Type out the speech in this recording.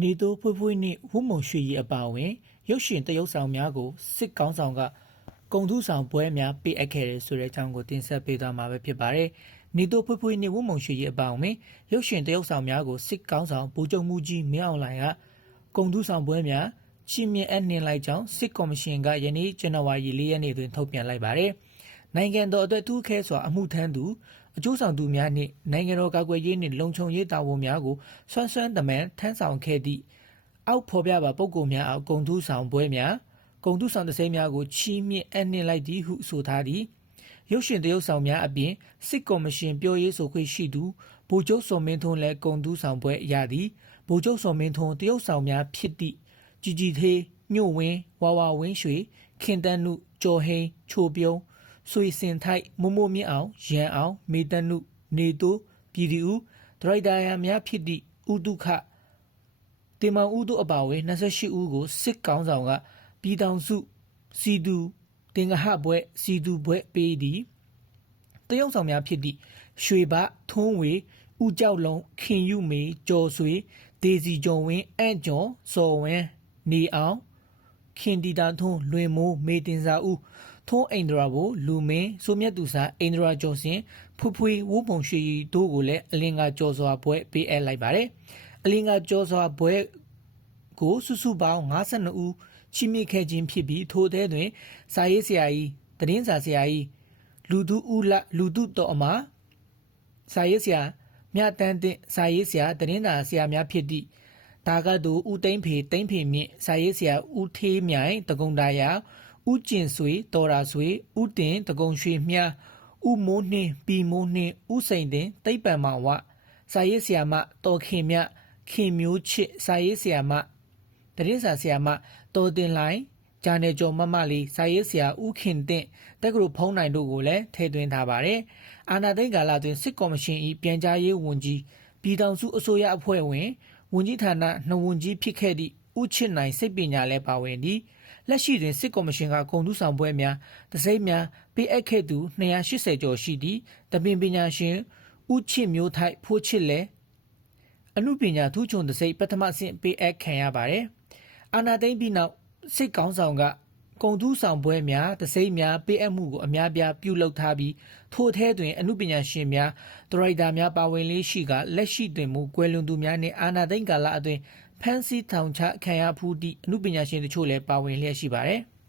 နေတိုးဖွေးဖွေးနှင့်ဝုမုံရွှေရည်အပါအဝင်ရုပ်ရှင်တရုပ်ဆောင်များကိုစစ်ကောင်းဆောင်ကဂုံထုဆောင်ပွဲများပေးအပ်ခဲ့တယ်ဆိုတဲ့အကြောင်းကိုတင်ဆက်ပေးသွားမှာပဲဖြစ်ပါတယ်။နေတိုးဖွေးဖွေးနှင့်ဝုမုံရွှေရည်အပါအဝင်ရုပ်ရှင်တရုပ်ဆောင်များကိုစစ်ကောင်းဆောင်ဗိုလ်ချုပ်မှုကြီးမင်းအောင်လှိုင်ကဂုံထုဆောင်ပွဲများချီးမြှင့်အပ်နှင်းလိုက်ကြောင်းစစ်ကော်မရှင်ကယနေ့ဇန်နဝါရီ၄ရက်နေ့တွင်ထုတ်ပြန်လိုက်ပါတယ်။နိုင်ငံတော်အတွက်ထူးခဲစွာအမှုထမ်းသူအကျိုးဆောင်သူများနှင့်နိုင်ငံတော်ကာကွယ်ရေးနှင့်လုံခြုံရေးတာဝန်များကိုဆွမ်းဆွမ်းတမန်ထမ်းဆောင်ခဲ့သည့်အောက်ဖော်ပြပါပုဂ္ဂိုလ်များအားဂုံထုဆောင်ပွဲများဂုံထုဆောင်တစိမ်းများကိုချီးမြှင့်အပ်နှင်းလိုက်သည်ဟုဆိုထားသည်ရုပ်ရှင်တရုပ်ဆောင်များအပြင်စစ်ကော်မရှင်ပြောရေးဆိုခွင့်ရှိသူဗိုလ်ချုပ်စော်မင်းထွန်းလည်းဂုံထုဆောင်ပွဲရသည်ဗိုလ်ချုပ်စော်မင်းထွန်းတရုပ်ဆောင်များဖြစ်သည့်ကြည်ကြည်သေးညို့ဝင်းဝါဝါဝင်းရွှေခင်တန်းနုကျော်ဟိန်းချိုပြုံးဆွေစင်ထိုက်မို့မို့မြင့်အောင်ရန်အောင်မေတ္တနုနေတိုးပြည်သူဦးဒရိုက်တာယာများဖြစ်သည့်ဥတုခတင်မောင်ဦးတို့အပါအဝင်28ဦးကိုစစ်ကောင်းဆောင်ကပြည်ထောင်စုစီတူတင်္ဂဟဘွဲ့စီတူဘွဲ့ပေးသည်တရုတ်ဆောင်များဖြစ်သည့်ရွှေဘထွန်းဝေဦးကြောက်လုံးခင်ယူမေကျော်ဆွေဒေစီကျော်ဝင်းအန့်ကျော်စော်ဝင်းနေအောင်ခင်တီတာထွန်းလွင်မိုးမေတင်စာဦးထွန်းအိန္ဒရာကိုလူမင်းစိုးမြတ်သူစာအိန္ဒရာကျော်စင်ဖွဖွေဝုပုံရွှေတို့ကိုလည်းအလင်္ကာကျော်စွာဘွဲ့ပေးအပ်လိုက်ပါတယ်အလင်္ကာကျော်စွာဘွဲ့ကိုစုစုပေါင်း52ဦးချီးမြှင့်ခဲ့ခြင်းဖြစ်ပြီးထိုထဲတွင်စာရေးဆရာကြီးသတင်းစာဆရာကြီးလူသူဦးလလူသူတော်အမစာရေးဆရာမြတန်းတဲ့စာရေးဆရာသတင်းစာဆရာများဖြစ်သည့်ဒါကတူဦးသိန်းဖေမြင့်စာရေးဆရာဦးထေးမြိုင်တကုံတာယာဦးကျင်ဆွေတော်ရာဆွေဦးတင်တကုံရွှေမြဦးမိုးနှင်းပီမိုးနှင်းဦးစိန်တင်တိတ်ပံမောင်ဝစာရေးဆရာမတော်ခင်မြခင်မျိုးချစ်စာရေးဆရာမသတင်းစာဆရာမတော်တင်လိုင်းဂျာနယ်ကျော်မလေးစာရေးဆရာဦးခင်တင့်တက္ကသိုလ်ဖုံးနိုင်တို့ကိုလည်းထည့်သွင်းထားပါတယ်။အာဏာသိမ်းကာလတွင်စစ်ကော်မရှင်၏ပြန်ကြားရေးဝန်ကြီးပြည်ထောင်စုအစိုးရအဖွဲ့ဝင်ဝန်ကြီးဌာနနှဝန်ကြီးဖြစ်ခဲ့သည့်ဦးချစ်နိုင်စိတ်ပညာလည်းပါဝင်သည်လက်ရှိတွင်စစ်ကော်မရှင်ကဂုဏ်ထူးဆောင်ပွဲများတစိမ့်များပေးအပ်ခဲ့သူ280ကျော်ရှိသည်တပင်ပညာရှင်ဦးချစ်မျိုးထိုက်ဖိုးချစ်လည်းအမှုပညာထူးချွန်တစိမ့်ပထမဆင့်ပေးအပ်ခံရပါတယ်အာနာသိမ့်ပြီးနောက်စစ်ကောင်းဆောင်ကဂုံထူးဆောင်ပွဲများတစိမ့်များပေးအပ်မှုကိုအများပြားပြုလုပ်ထားပြီးထိုထဲတွင်အမှုပညာရှင်များဒရိုက်တာများပါဝင်လေးရှိကလက်ရှိတွင်မူကွယ်လွန်သူများနှင့်အာနာသိမ့်ကာလအတွင်းဖမ်းဆီးထောင်ချခံရဖူးသည့်အမှုပညာရှင်တို့လည်းပါဝင်လျက်ရှိပါတယ်။